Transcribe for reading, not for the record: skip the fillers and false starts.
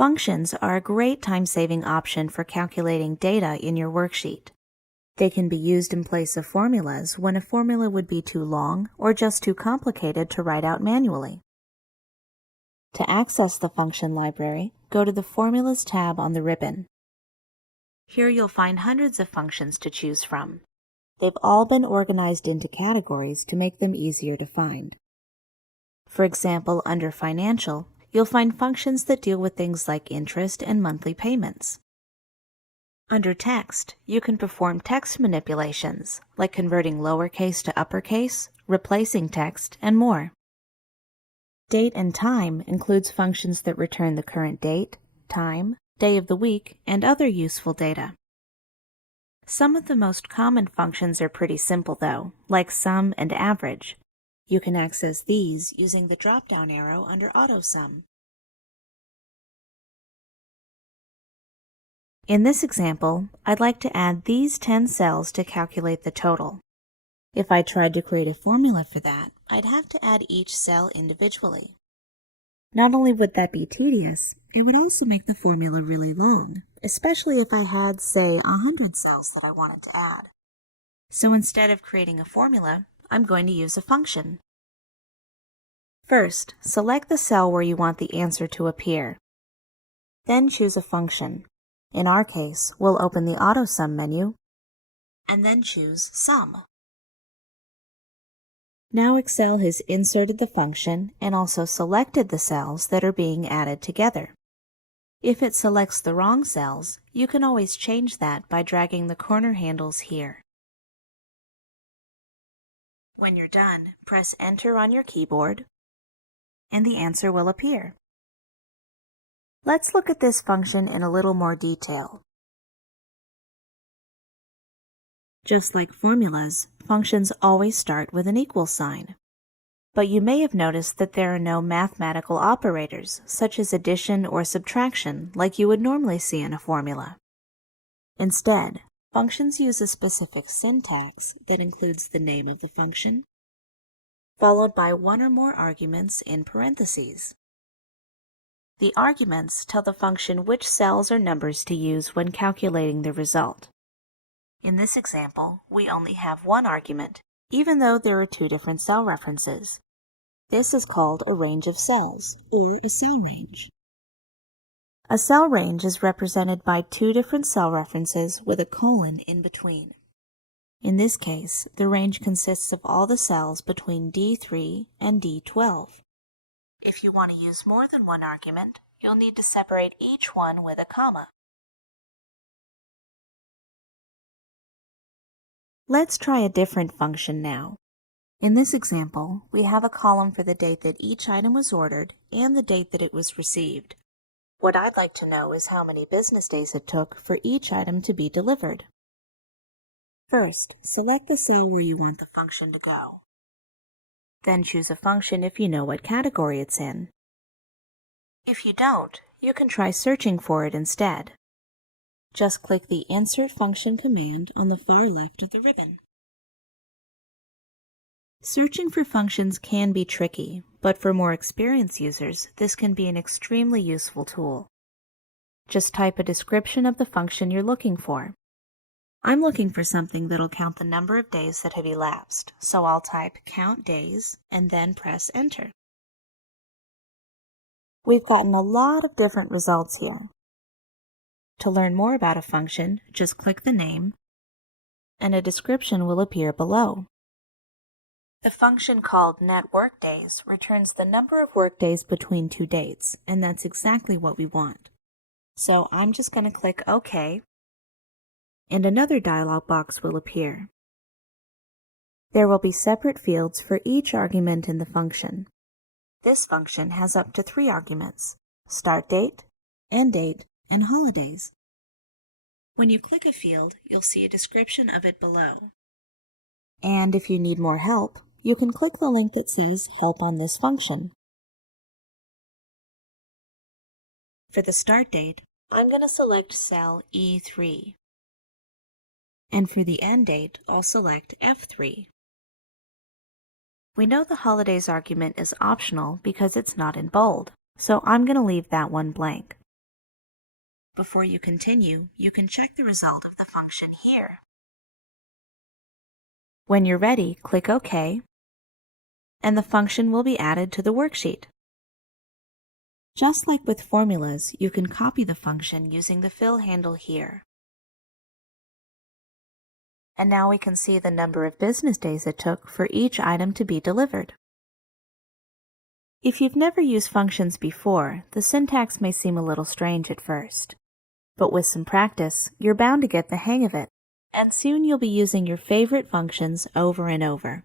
Functions are a great time-saving option for calculating data in your worksheet. They can be used in place of formulas when a formula would be too long or just too complicated to write out manually. To access the function library, go to the Formulas tab on the ribbon. Here you'll find hundreds of functions to choose from. They've all been organized into categories to make them easier to find. For example, under Financial, you'll find functions that deal with things like interest and monthly payments. Under Text, you can perform text manipulations, like converting lowercase to uppercase, replacing text, and more. Date and Time includes functions that return the current date, time, day of the week, and other useful data. Some of the most common functions are pretty simple though, like sum and average. You can access these using the drop-down arrow under AutoSum. In this example, I'd like to add these 10 cells to calculate the total. If I tried to create a formula for that, I'd have to add each cell individually. Not only would that be tedious, it would also make the formula really long, especially if I had, say, 100 cells that I wanted to add. So instead of creating a formula, I'm going to use a function. First, select the cell where you want the answer to appear. Then choose a function. In our case, we'll open the AutoSum menu, and then choose Sum. Now Excel has inserted the function and also selected the cells that are being added together. If it selects the wrong cells, you can always change that by dragging the corner handles here. When you're done, press Enter on your keyboard, and the answer will appear. Let's look at this function in a little more detail. Just like formulas, functions always start with an equal sign. But you may have noticed that there are no mathematical operators, such as addition or subtraction, like you would normally see in a formula. Instead, functions use a specific syntax that includes the name of the function, followed by one or more arguments in parentheses. The arguments tell the function which cells or numbers to use when calculating the result. In this example, we only have one argument, even though there are two different cell references. This is called a range of cells, or a cell range. A cell range is represented by two different cell references with a colon in between. In this case, the range consists of all the cells between D3 and D12. If you want to use more than one argument, you'll need to separate each one with a comma. Let's try a different function now. In this example, we have a column for the date that each item was ordered and the date that it was received. What I'd like to know is how many business days it took for each item to be delivered. First, select the cell where you want the function to go. Then choose a function if you know what category it's in. If you don't, you can try searching for it instead. Just click the Insert Function command on the far left of the ribbon. Searching for functions can be tricky, but for more experienced users, this can be an extremely useful tool. Just type a description of the function you're looking for. I'm looking for something that'll count the number of days that have elapsed, so I'll type count days and then press Enter. We've gotten a lot of different results here. To learn more about a function, just click the name, and a description will appear below. The function called netWorkdays returns the number of workdays between two dates, and that's exactly what we want. So I'm just going to click OK, and another dialog box will appear. There will be separate fields for each argument in the function. This function has up to 3 arguments: start date, end date, and holidays. When you click a field, you'll see a description of it below. And if you need more help, you can click the link that says Help on this function. For the start date, I'm going to select cell E3. And for the end date, I'll select F3. We know the holidays argument is optional because it's not in bold, so I'm going to leave that one blank. Before you continue, you can check the result of the function here. When you're ready, click OK, and the function will be added to the worksheet. Just like with formulas, you can copy the function using the fill handle here. And now we can see the number of business days it took for each item to be delivered. If you've never used functions before, the syntax may seem a little strange at first. But with some practice, you're bound to get the hang of it, and soon you'll be using your favorite functions over and over.